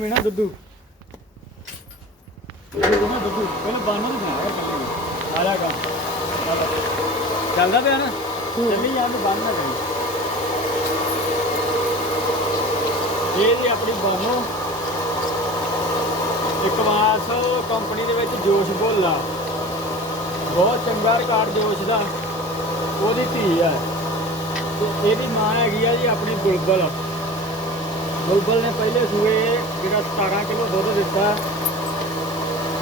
ਮੇਣਾ ਦੁੱਧੂ। ਦੁੱਧੂ ਨਾ ਦੁੱਧੂ। ਪਹਿਲਾਂ ਬਾਨੋ ਦੀ ਬਣਾ ਕਰ ਆਲਾ ਕੰਮ। ਚੱਲਦਾ ਪਿਆ ਨਾ? ਚੱਲੀ ਜਾਂ ਨੂੰ ਬੰਨ ਨਾ ਗਈ ਇਹ ਆਪਣੀ ਬਾਨੋ। ਇੱਕ ਵਾਰ ਕੰਪਨੀ ਦੇ ਵਿੱਚ ਜੋਸ਼ ਭੋਲਾ ਬਹੁਤ ਚੰਗਾ ਰਿਕਾਰਡ ਜੋਸ਼ ਦਾ। ਉਹਦੀ ਧੀ ਹੈ। ਤੇ ਇਹਦੀ ਮਾਂ ਹੈਗੀ ਆ ਜੀ ਆਪਣੀ ਬੁਲਬੁਲ। ਬੁਲਬੁਲ ਨੇ ਪਹਿਲੇ ਸੂਏ ਜਿਹੜਾ 17 ਕਿਲੋ ਦੁੱਧ ਦਿੱਤਾ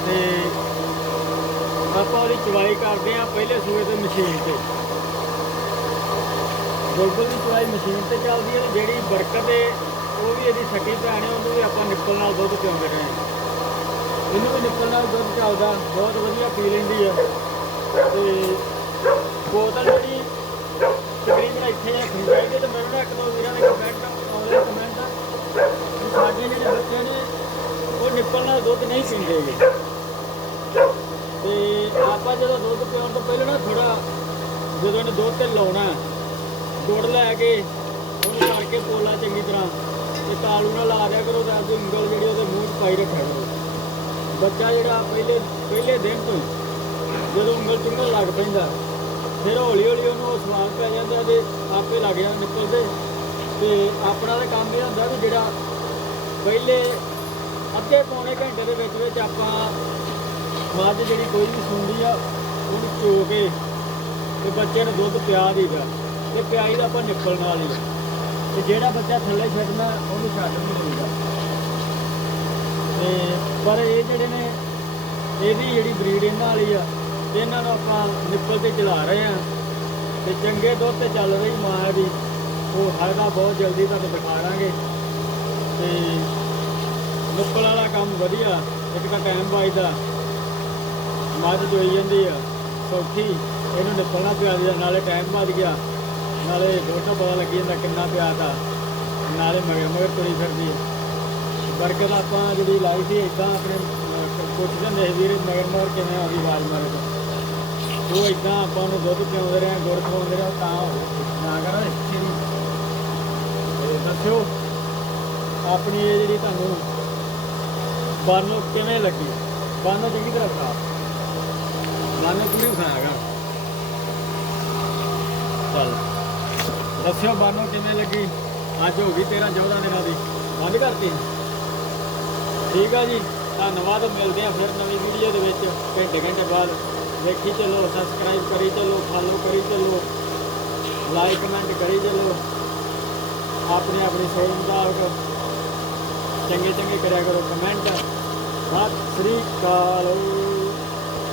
ਤੇ ਆਪਾਂ ਉਹਦੀ ਚਵਾਈ ਕਰਦੇ ਆ ਪਹਿਲੇ ਸੂਏ ਤੇ ਮਸ਼ੀਨ ਤੇ। ਬੁਲਬੁਲ ਦੀ ਚਵਾਈ ਮਸ਼ੀਨ ਤੇ ਚੱਲਦੀ ਹੈ ਤੇ ਜਿਹੜੀ ਬਰਕਤ ਹੈ, ਉਹ ਵੀ ਇਹਦੀ ਸਕੀ ਭੈਣ ਹੈ, ਉਹਨੂੰ ਵੀ ਆਪਾਂ ਨਿੱਪਲ ਨਾਲ ਦੁੱਧ ਪਿਆਉਂਦੇ ਰਹੇ ਇਹਨੂੰ ਵੀ ਨਿੱਪਲ ਨਾਲ ਦੁੱਧ ਚੱਲਦਾ ਬਹੁਤ ਵਧੀਆ ਪੀ ਲੈਂਦੀ ਹੈ। ਤੇ ਬੋਤਲ ਜਿਹੜੀ ਤਕਰੀਬਨ ਇੱਥੇ ਰੱਖਣੀ ਚਾਹੀਦੀ ਤੇ ਮੈਨੂੰ ਨਾ ਇੱਕ ਦੋ ਵੀਰਾਂ ਦੇ ਕਮੈਂਟ ਆਉਂਦੇ ਕਮੈਂਟ ਵੀ ਸਾਡੇ ਜਿਹੜੇ ਬੱਚੇ ਨੇ ਉਹ ਨਿੱਪਲ ਨਾਲ ਦੁੱਧ ਨਹੀਂ ਪੀਂਦੇ ਗੇ ਤੇ ਆਪਾਂ ਜਦੋਂ ਦੁੱਧ ਪਿਆਉਣ ਤੋਂ ਪਹਿਲਾਂ ਨਾ ਥੋੜਾ ਜਦੋਂ ਇਹਨੇ ਦੁੱਧ ਤੇ ਲਾਉਣਾ, ਗੁੜ ਲੈ ਕੇ ਉਹਨੂੰ ਕਰਕੇ ਪੋਲਾ ਚੰਗੀ ਤਰ੍ਹਾਂ ਤੇ ਤਾਲੂ ਨਾਲ ਲਾ ਦਿਆ ਕਰੋ ਤੇ ਆਪਦੀ ਉਂਗਲ ਜਿਹੜੀ ਉਹਦੇ ਮੂੰਹ 'ਚ ਪਾਈ ਰੱਖਿਆ ਕਰੋ। ਬੱਚਾ ਜਿਹੜਾ ਪਹਿਲੇ ਪਹਿਲੇ ਦਿਨ ਤੋਂ ਹੀ ਜਦੋਂ ਉਂਗਲ ਚੁੰਗਲ ਲੱਗ ਪੈਂਦਾ, ਫਿਰ ਹੌਲੀ ਹੌਲੀ ਉਹਨੂੰ ਉਹ ਸਵਾਦ ਪੈ ਜਾਂਦਾ ਤੇ ਆਪੇ ਲੱਗ ਜਾਂਦਾ ਨਿਕਲਦੇ। ਤੇ ਆਪਣਾ ਤਾਂ ਕੰਮ ਇਹ ਹੁੰਦਾ ਵੀ ਜਿਹੜਾ ਪਹਿਲੇ ਅੱਧੇ ਪੌਣੇ ਘੰਟੇ ਦੇ ਵਿੱਚ ਵਿੱਚ ਆਪਾਂ ਮੱਝ ਜਿਹੜੀ ਕੋਈ ਵੀ ਸੁੰਦੀ ਆ, ਉਹਨੂੰ ਚੋ ਕੇ ਤੇ ਬੱਚੇ ਨੂੰ ਦੁੱਧ ਪਿਆ ਦੀਦਾ ਤੇ ਪਿਆਈ ਦਾ ਆਪਾਂ ਨਿਕਲ ਨਾਲ ਹੀ। ਤੇ ਜਿਹੜਾ ਬੱਚਾ ਥੱਲੇ ਛੱਡਣਾ, ਉਹਨੂੰ ਛੱਡ ਨਹੀਂ ਦੇਈਦਾ। ਤੇ ਪਰ ਇਹ ਜਿਹੜੇ ਨੇ ਇਹਦੀ ਜਿਹੜੀ ਬਰੀਡ ਇਹਨਾਂ ਵਾਲੀ ਆ, ਤੇ ਇਹਨਾਂ ਨੂੰ ਆਪਾਂ ਨਿੱਪਲ ਤੇ ਚਲਾ ਰਹੇ ਆ। ਤੇ ਚੰਗੇ ਦੁੱਧ ਤੇ ਚੱਲ ਰਹੀ ਮਾਂ ਦੀ, ਉਹ ਹੈਗਾ ਬਹੁਤ ਜਲਦੀ ਤੁਹਾਨੂੰ ਦਿਖਾ ਦਾਂਗੇ। ਤੇ ਨਿੱਪਲ ਵਾਲਾ ਕੰਮ ਵਧੀਆ ਇੱਕ ਤਾਂ ਟਾਈਮ ਵਾਈਦਾ ਮੱਝ ਦੋਈ ਜਾਂਦੀ ਆ ਸੌਖੀ ਇਹਨੂੰ ਨਿੱਪਲਣਾ ਪਿਆ ਦੀ ਨਾਲੇ ਟਾਈਮ ਵੱਧ ਗਿਆ ਨਾਲੇ ਦੁੱਧ ਪਤਾ ਲੱਗੀ ਜਾਂਦਾ ਕਿੰਨਾ ਪਿਆ ਤਾ ਨਾਲੇ ਮਗਰ ਮਗਰ ਤੁਰੀ ਫਿਰਦੀ ਬਰਕਤ ਆਪਾਂ ਜਿਹੜੀ ਲਾਈ ਸੀ ਇਦਾਂ ਆਪਣੇ ਅਹ, ਪੁੱਛਦੇ ਹੁੰਦੇ ਸੀ ਵੀਰ ਮਗਰ ਮਗਰ ਕਿਵੇਂ ਆ ਗਈ ਆਵਾਜ਼ ਮਾਰੇ ਤੋਂ ਉਹ ਇਦਾਂ ਆਪਾਂ ਨੂੰ ਦੁੱਧ ਪਿਆਉਂਦੇ ਰਹੇ ਗੁੜ ਖਵਾਉਂਦੇ ਰਹੇ ਤਾਂ ਹੋਵੇ। ਨਾ ਕਰਾਂ ਇੱਥੇ ਨਹੀਂ ਦੱਸਿਓ ਆਪਣੀ ਇਹ ਜਿਹੜੀ ਤੁਹਾਨੂੰ ਬਾਨੋ ਕਿਵੇਂ ਲੱਗੀ? ਬਾਨੋ ਚੰਗੀ ਤਰ੍ਹਾਂ ਖਾ ਬਾਨੋ ਪੂਰੀ ਖਾਏਗਾ ਚੱਲ। ਦੱਸਿਓ ਬਾਨੋ ਕਿਵੇਂ ਲੱਗੀ? ਅੱਜ ਹੋ ਗਈ 13 14 ਦਿਨਾਂ ਦੀ। ਬੰਦ ਕਰਤੀ? ਠੀਕ ਆ ਜੀ। ਧੰਨਵਾਦ ਮਿਲਦੇ ਆ ਫਿਰ ਨਵੀਂ ਵੀਡੀਓ ਦੇ ਵਿੱਚ। ਘੰਟੇ ਘੰਟੇ ਬਾਅਦ। ਵੇਖੀ ਚੱਲੋ ਸਬਸਕ੍ਰਾਈਬ ਕਰੀ ਚੱਲੋ ਫਾਲੋ ਕਰੀ ਚੱਲੋ। ਲਾਈਕ ਕਮੈਂਟ ਕਰੀ ਚੱਲੋ। ਆਪਣੀ ਆਪਣੀ ਸੋਚ ਮੁਤਾਬਕ ਚੰਗੇ ਚੰਗੇ ਕਰਿਆ ਕਰੋ ਕਮੈਂਟ ਸਤਿ ਸ੍ਰੀ ਅਕਾਲ।